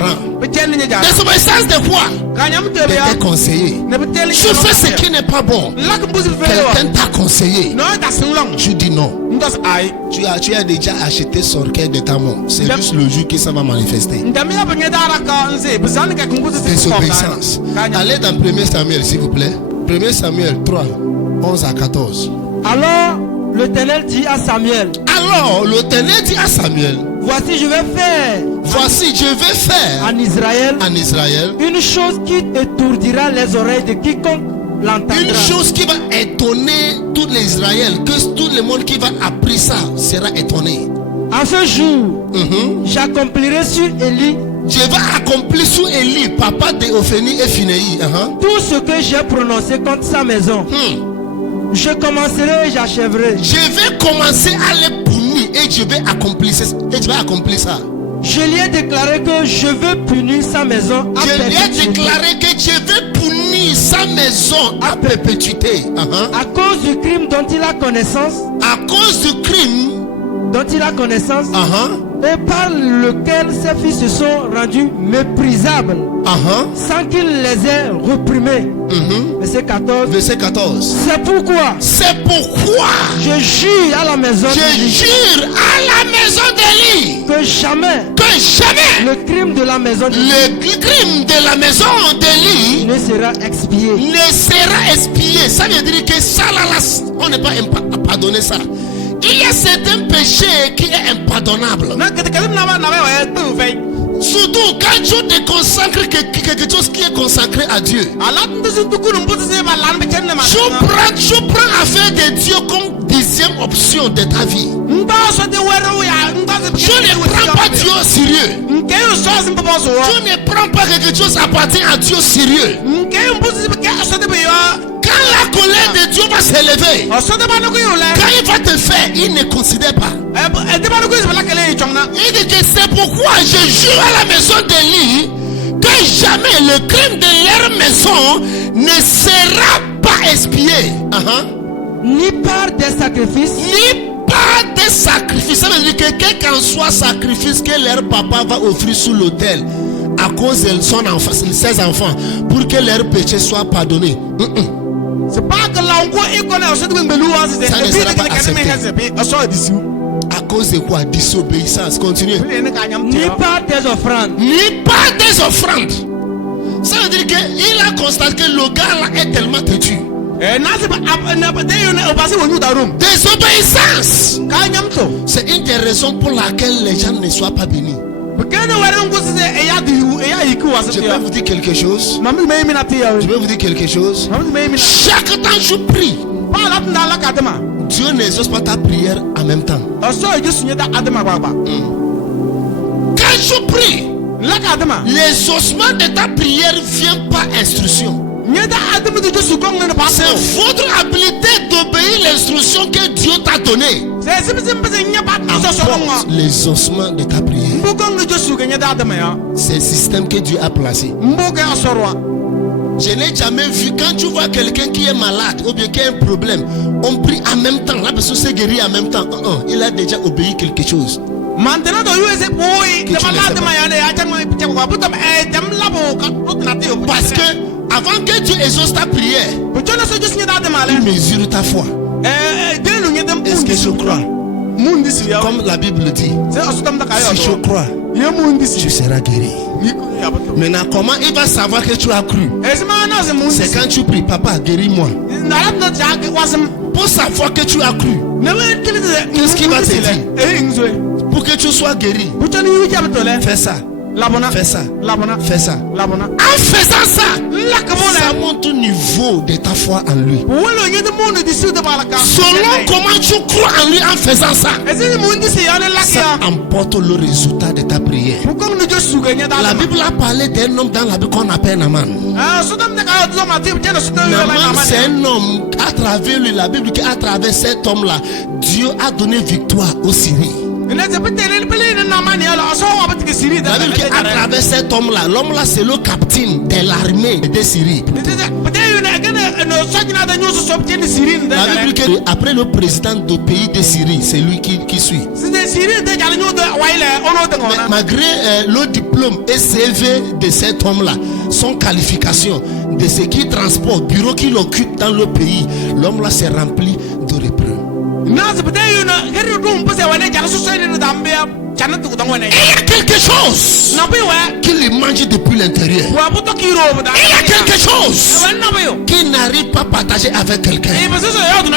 parents. Désobéissance de quoi? De tes conseillers. Tu fais ce qui n'est pas bon. Quelqu'un t'a conseillé. Tu dis non. Tu as déjà acheté son cœur de ta mort. C'est juste le jour que ça va manifester. Désobéissance. Allez dans 1 Samuel s'il vous plaît. 1 Samuel 3, 11 à 14. Alors l'Éternel dit à Samuel. Voici je vais faire en Israël une chose qui étourdira les oreilles de quiconque l'entendra. Une chose qui va étonner tout l'Israël, que tout le monde qui va apprendre ça sera étonné. En ce jour, j'accomplirai sur Élie. Je vais accomplir sur Élie, papa de Ophénie et Phinéi. Tout ce que j'ai prononcé contre sa maison. Je commencerai et j'achèverai. Je vais commencer à les punir et je vais accomplir ça. Je lui ai déclaré que je veux punir sa maison à perpétuité. Je lui ai déclaré que je vais punir sa maison à perpétuité. À cause du crime dont il a connaissance. À cause du crime dont il a connaissance. Et par lequel ses fils se sont rendus méprisables. Sans qu'il les ait reprimés. Verset 14. C'est pourquoi. Je jure à la maison d'Élie. Que jamais. Le crime de la maison d'Élie. Ne sera expié. Ça veut dire que ça là, on n'est pas pardonné ça. Il y a certains péchés qui est impardonnable. Surtout quand tu te consacres quelque chose qui est consacré à Dieu. Tu prends affaire de Dieu comme 10e option de ta vie. Tu ne prends pas Dieu au sérieux. Tu ne prends pas quelque chose appartient à Dieu au sérieux. Quand la colère de Dieu va s'élever, quand il va te faire, il ne considère pas. Il dit que c'est pourquoi je jure à la maison d'Élie que jamais le crime de leur maison ne sera pas expié. Ni par des sacrifices. Ça veut dire que quel qu'en soit sacrifice que leur papa va offrir sur l'autel à cause de ses enfants, pour que leurs péchés soient pardonnés. C'est pas que l'angoisse est ça ne sera pas accepté. À cause de quoi? Désobéissance. Continue. Ni par des offrandes. Ça veut dire qu'il a constaté que le gars là est tellement têtu. Désobéissance. C'est une des raisons pour laquelle les gens ne soient pas bénis. Je peux vous dire quelque chose. Chaque temps je prie, Dieu n'exauce pas ta prière en même temps. Quand je prie, l'exaucement de ta prière vient par instruction. C'est votre habilité d'obéir l'instruction que Dieu t'a donnée. L'exaucement de ta prière. C'est le système que Dieu a placé. Je n'ai jamais vu quand tu vois quelqu'un qui est malade ou bien qui a un problème, on prie en même temps, la personne s'est guérie en même temps. Il a déjà obéi quelque chose. Parce que avant que tu exauces ta prière, il mesure ta foi. Est-ce que je crois? Comme la Bible dit, si je crois, tu seras guéri. Maintenant, comment il va savoir que tu as cru? C'est quand tu pries, papa, guéris-moi. Pour savoir que tu as cru, qu'est-ce qu'il va te dire? Pour que tu sois guéri, fais ça. Fais ça. Fais ça. En faisant ça, ça monte au niveau de ta foi en lui. Selon comment tu crois en lui en faisant ça, ça emporte le résultat de ta prière. La Bible a parlé d'un homme dans la Bible qu'on appelle Naaman. Naaman, c'est un homme, à travers lui, la Bible dit qu'à travers cet homme-là, Dieu a donné victoire aux Syriens. À travers cet homme-là, l'homme-là c'est le capitaine de l'armée de Syrie. La Bible dit après le président du pays de Syrie, c'est lui qui suit. Malgré le diplôme et CV de cet homme-là, son qualification, de ce qu'il transporte, bureau qu'il occupe dans le pays, l'homme-là s'est rempli de reproches. Il y a quelque chose qui le mange depuis l'intérieur. Il y a quelque chose qu'il n'arrive pas à partager avec quelqu'un.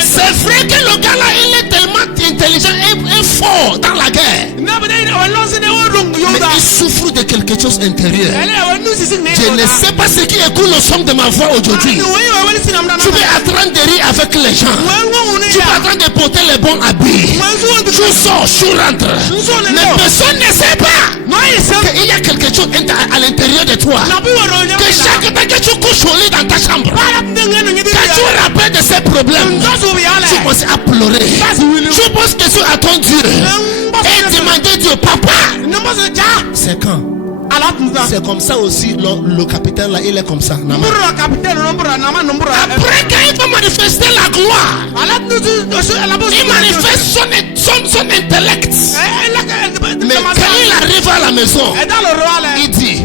C'est vrai que le gars là, il est tellement intelligent et fort dans la guerre. Mais il souffre de quelque chose intérieur. Je ne sais pas ce qui écoute le son de ma voix aujourd'hui. Tu es en train de rire avec les gens. Tu es en train de porter les bons habits. Tu sors, tu rentres. Mais personne ne sait pas qu'il y a quelque chose à l'intérieur de toi. Que chaque fois que tu couches au lit dans ta chambre, quand tu rappelles de ces problèmes, tu commences à pleurer. Tu poses question à ton Dieu et demander Dieu, papa, c'est quand? C'est comme ça aussi, le capitaine là, il est comme ça. Après, quand il va manifester la gloire, il manifeste son intellect. Mais quand il arrive à la maison, il dit,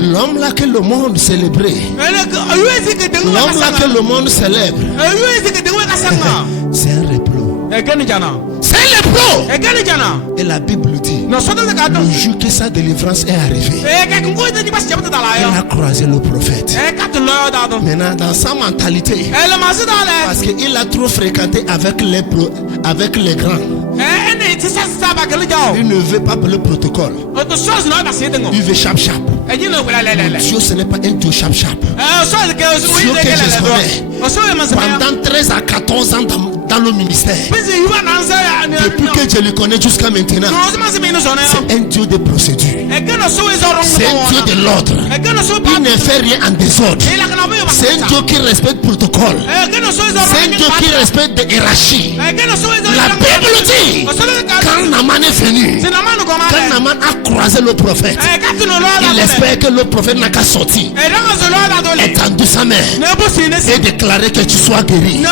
l'homme là que le monde célébrait, l'homme là que le monde célèbre, c'est un reproche. C'est le pro. Et la Bible dit, le jour que sa délivrance est arrivée, il a croisé le prophète. Maintenant, dans sa mentalité, parce qu'il a trop fréquenté avec les grands, il ne veut pas le protocole. Il veut chap. Dieu, ce n'est pas un Dieu chap. Dieu que je connais pendant 13 à 14 ans dans le ministère, depuis que je le connais jusqu'à maintenant, c'est un Dieu de procédure, c'est un Dieu de l'ordre. Il ne fait rien en désordre. C'est un Dieu qui respecte le protocole, c'est un Dieu qui respecte des hiérarchies. La Bible dit, quand Naaman est venu, quand Naaman a croisé le prophète, il espère que le prophète n'a qu'à sortir, étendu sa main et déclarer que tu sois guéri. Mais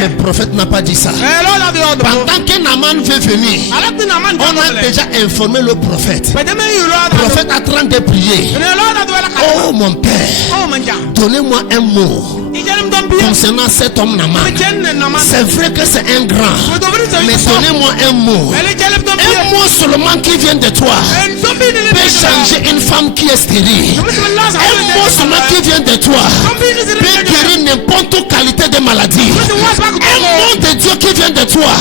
le prophète n'a pas dit ça. Pendant que Naaman veut venir, on a déjà informé le prophète. Le prophète est en train de prier. Oh mon Père, donnez-moi un mot concernant cet homme Naaman. C'est vrai que c'est un grand, mais donnez-moi un mot seulement qui vient de toi peut changer une femme qui est stérile. Un mot seulement qui vient de toi peut guérir n'importe quelle qualité de maladie. Un mot de Dieu qui vient de toi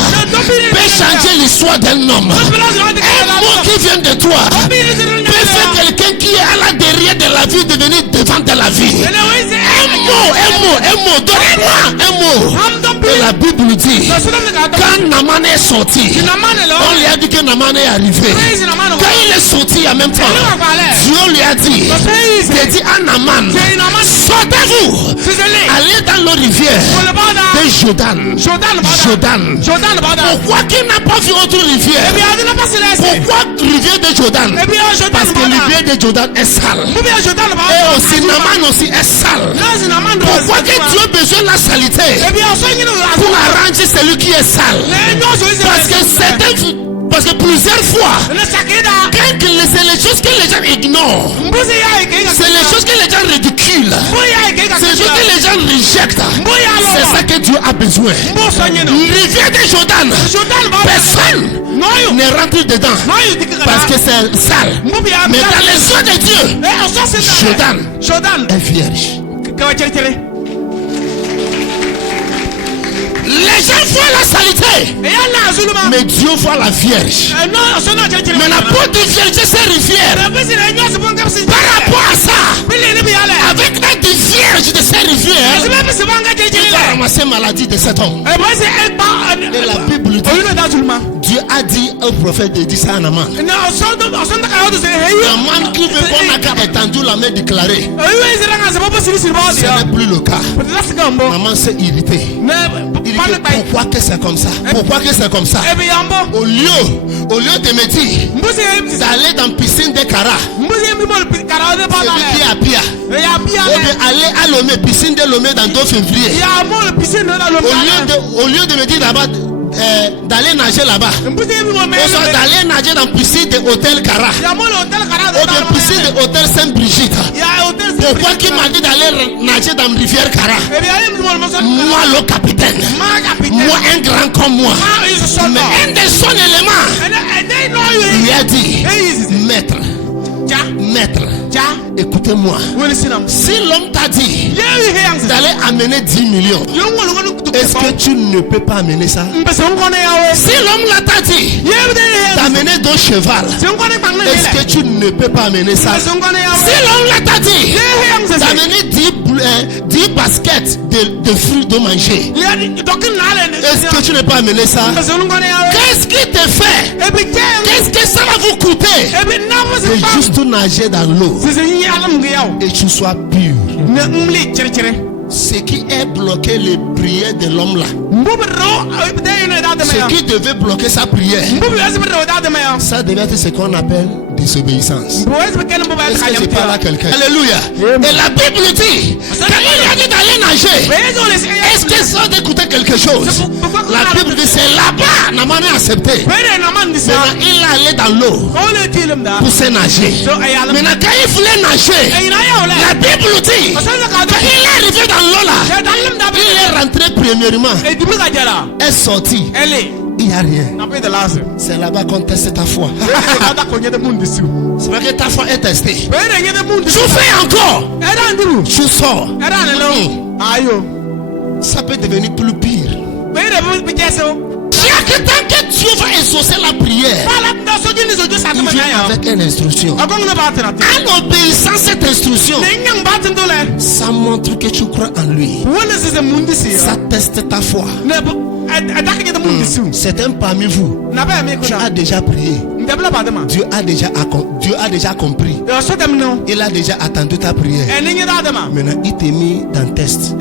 peut changer l'histoire d'un homme. Un mot qui vient de toi peut faire quelqu'un qui est à la derrière de la vie devenir devant de la vie. Un mot, donnez-moi un mot. Et la Bible dit, quand Naaman est sorti, on lui a dit que Naaman est arrivé. Quand il est sorti en même temps, Dieu lui a dit, il dit à Naaman, sortez-vous, allez dans la rivière de Jordan. Pourquoi qu'il n'a pas vu autre rivière? Pourquoi rivière de Jordan? Parce que rivière de Jordan est sale. Et aussi Naaman aussi est sale. Pourquoi que Dieu a besoin de la saleté pour arranger celui qui est sale? Parce que plusieurs fois, c'est les choses que les gens ignorent, c'est les choses que les gens ridiculent, c'est les choses que les gens rejettent. C'est ça que Dieu a besoin. Rivière de Jordan, personne ne rentre dedans parce que c'est sale. Mais dans les yeux de Dieu, Jordan est vierge. Les gens voient la saleté, mais Dieu voit la vierge. Mais la porte de vierge, c'est rivière. Par rapport à ça, avec la vierge de ces rivières, il va ramasser maladie de cet homme. Et la Bible dit, Dieu a dit au prophète de dire ça à Naaman. Naaman qui veut qu'on n'a qu'à étendre la main déclarée. Ce n'est plus le cas. Naaman s'est irrité. Il dit pourquoi que c'est comme ça? Pourquoi que c'est comme ça? Au lieu de me dire d'aller dans la piscine de Kara, c'est à Pia. Ou de aller à Lomé, piscine de Lomé dans 2 février. Au lieu de me dire d'abord d'aller nager là-bas, ou d'aller nager dans la piscine de l'hôtel Kara, ou dans la piscine de l'hôtel Sainte-Brigitte. Pourquoi qu'il m'a dit d'aller nager dans la rivière Kara? Moi le capitaine, moi un grand comme moi, mais un des son éléments, il lui a dit, maître, écoutez-moi. Si l'homme t'a dit d'aller amener 10 millions, est-ce que tu ne peux pas amener ça? Si l'homme t'a dit d'amener 2 chevals, est-ce que tu ne peux pas amener ça? Si l'homme t'a dit d'amener 10 baskets de fruits de manger, est-ce que tu ne peux pas amener ça? Qu'est-ce qui te fait? Qu'est-ce que ça va vous coûter? C'est juste nager dans l'eau et tu sois pur. Ce qui est bloqué les prières de l'homme là, ce qui devait bloquer sa prière, ça devait être ce qu'on appelle désobéissance. Est-ce que je parle à quelqu'un? Alléluia. Et la Bible dit, quand il a dit d'aller nager, est-ce que ça doit coûter quelque chose? La Bible dit c'est là-bas, Naaman a accepté. Maintenant il est allé dans l'eau pour se nager. Maintenant quand il voulait nager, la Bible dit, quand il est arrivé dans l'eau là, il est rentré premièrement, est sorti. Il n'y a rien. C'est là-bas qu'on teste ta foi. C'est vrai que ta foi est testée. Tu fais encore. Tu sors. Ça peut devenir plus pire. Chaque temps que Dieu va exaucer la prière, il vient avec une instruction. En obéissant cette instruction, ça montre que tu crois en lui. Ça teste ta foi. Certains parmi vous, tu as déjà prié. Dieu a déjà compris. Il a déjà attendu ta prière. Maintenant il t'a mis dans le test.